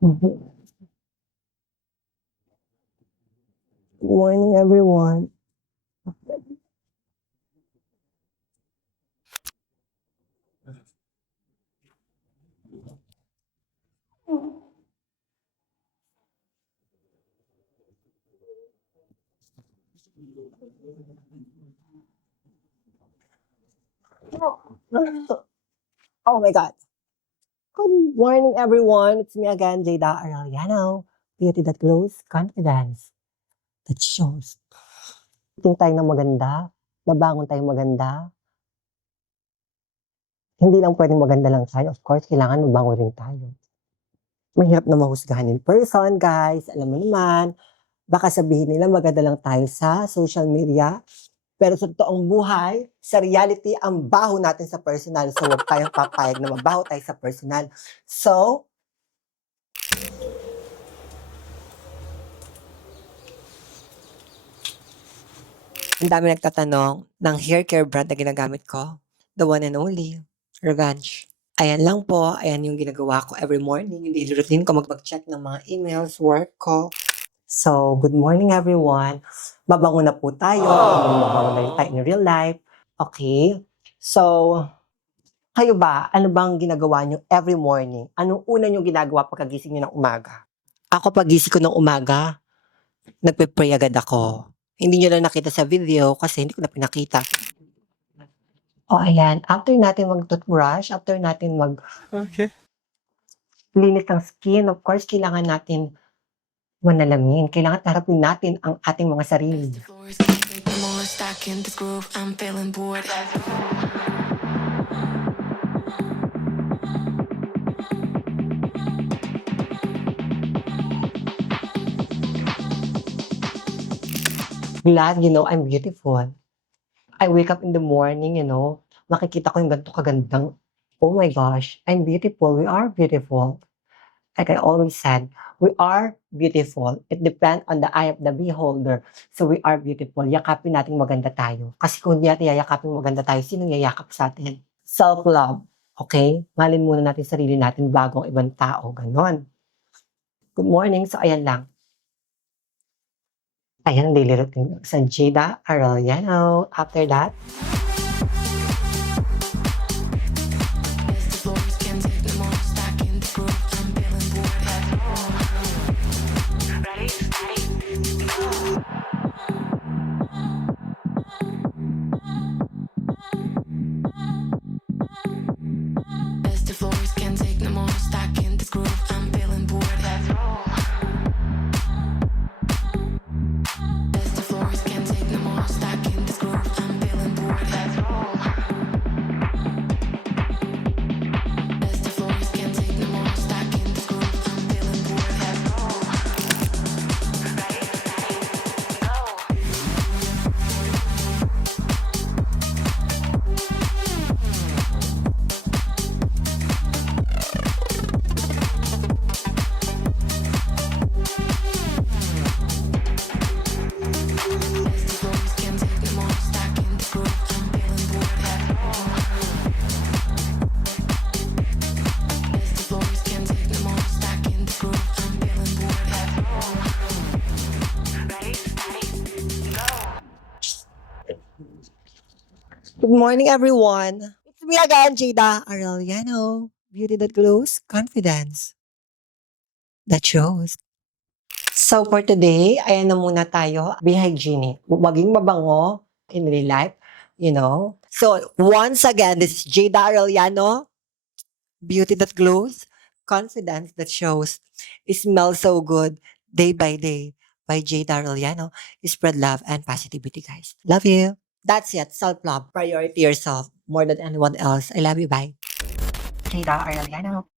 Good morning, everyone. Oh my God. Good morning, everyone. It's me again, Jada Arellano. Beauty that glows, confidence that shows. Tingin tayo ng maganda, mabangon tayong maganda. Hindi lang pwedeng maganda lang tayo. Of course, kailangan mabango rin tayo. Mahirap na mahusgahan in person, guys. Alam mo naman, baka sabihin nila maganda lang tayo sa social media. Pero sa totoong buhay, sa reality, ang baho natin sa personal. So, huwag tayong papayag na mabaho tayo sa personal. So, ang dami nagtatanong ng hair care brand na ginagamit ko. The one and only, Revenge. Ayan lang po, ayan yung ginagawa ko every morning. Yung daily routine ko, mag-check ng mga emails, work ko. So, good morning everyone. Mabango na po tayo. Mabango na rin tayo in real life. Okay? So, kayo ba, ano bang ginagawa nyo every morning? Anong una nyo ginagawa pagkagising nyo ng umaga? Ako pagising ko ng umaga, nagpe-pray agad ako. Hindi nyo lang nakita sa video kasi hindi ko na pinakita. O ayan, after natin mag-toothbrush, after natin linis ng skin, of course, kailangan natin manalamin. Kailangan harapin natin ang ating mga sarili. Glad, I'm beautiful. I wake up in the morning, makikita ko yung ganito kagandang, oh my gosh, I'm beautiful. We are beautiful. Like I always said, we are beautiful. It depends on the eye of the beholder. So we are beautiful. Yakapin natin maganda tayo. Kasi kung hindi natin yayakapin maganda tayo, sino yayakap sa atin? Self-love. Okay? Malin muna natin sarili natin bago ang ibang tao. Ganon. Good morning. So ayan lang. Ayan ang daily routine sa Jada Arellano. After that, good morning, everyone. It's me again, Jada Arellano. Beauty that glows, confidence that shows. So for today, ayan na muna tayo. Be hygienic. Maging mabango in real life, So once again, this is Jada Arellano. Beauty that glows, confidence that shows. It smells so good day by day by Jada Arellano. Spread love and positivity, guys. Love you. That's it. Self-love. Priority yourself more than anyone else. I love you. Bye. Jada Arellano.